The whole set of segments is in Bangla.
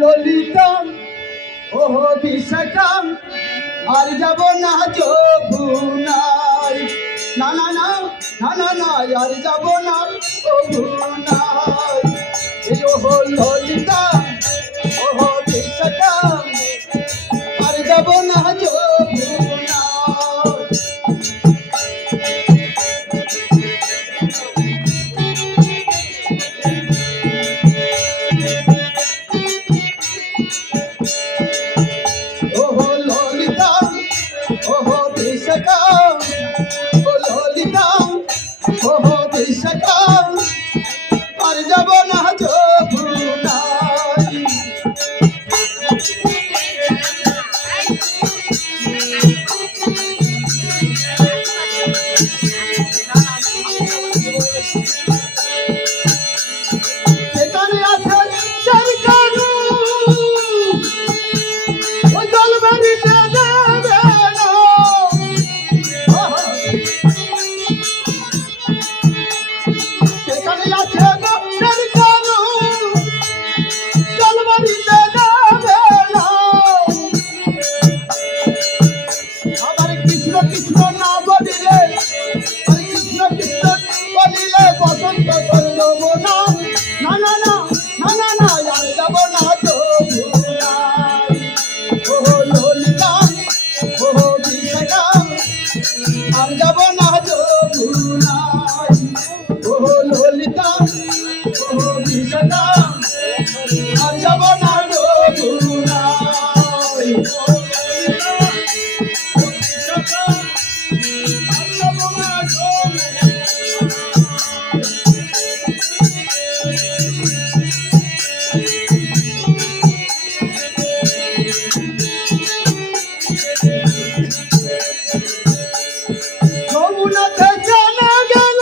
ললিতা ওহো বিশাখা আর যাব না যমুনায় না না না না না না আর যাব না যমুনায় এই ওহো ললিতা ওহো বিশাখা আর যাব না যমুনায় ওহো ললিতা ওহো বিশাখা ও ললিতা ওহো বিশাখা আর যাব না যমুনায় সেখানে আছে সরকারু ও জলবাড়িতে দেবে না সেখানে আছে সরকারু জলবাড়িতে দেবে না আবার কৃষ্ণ কৃষ্ণ না বলিলে আরে কৃষ্ণ কৃষ্ণ বলিলে বসন্ত করব না না না না না না না আর যাব না যমুনায় ওহো ললিতা ওহো বিশাখা আর যাব না যমুনায় ওহো ললিতা ওহো বিশাখা আর যাব না যমুনায় যমুনাতে জানা গেল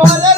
করে